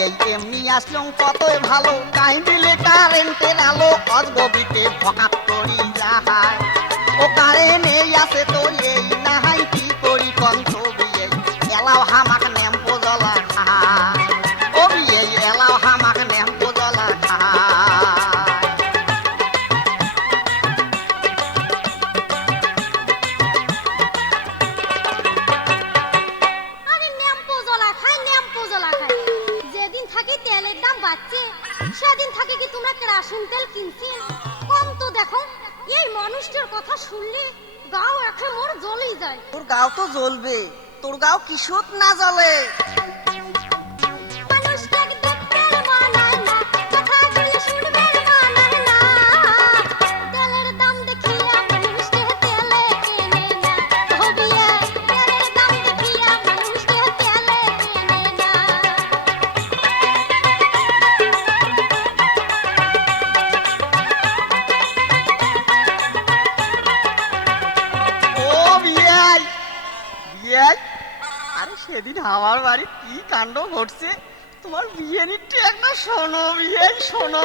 এই কতই ভালো। কাই দিলে কারেন্টের আলো অজগবিতে ভকাত করি যাহায় ও কারেন্ট কেরোসিন তেল কম তো দেখো। এই মানুষটার কথা শুনলে গাও এখন মোর জ্বলেই যায়। তোর গাও তো জ্বলবে। তোর গাও কিশোর না জ্বলে? আরে সেদিন আমার বাড়ি কি কাণ্ড ঘটছে? তোমার বিয়ে নিচ্ছে একটা শোনো বিয়ে শোনো।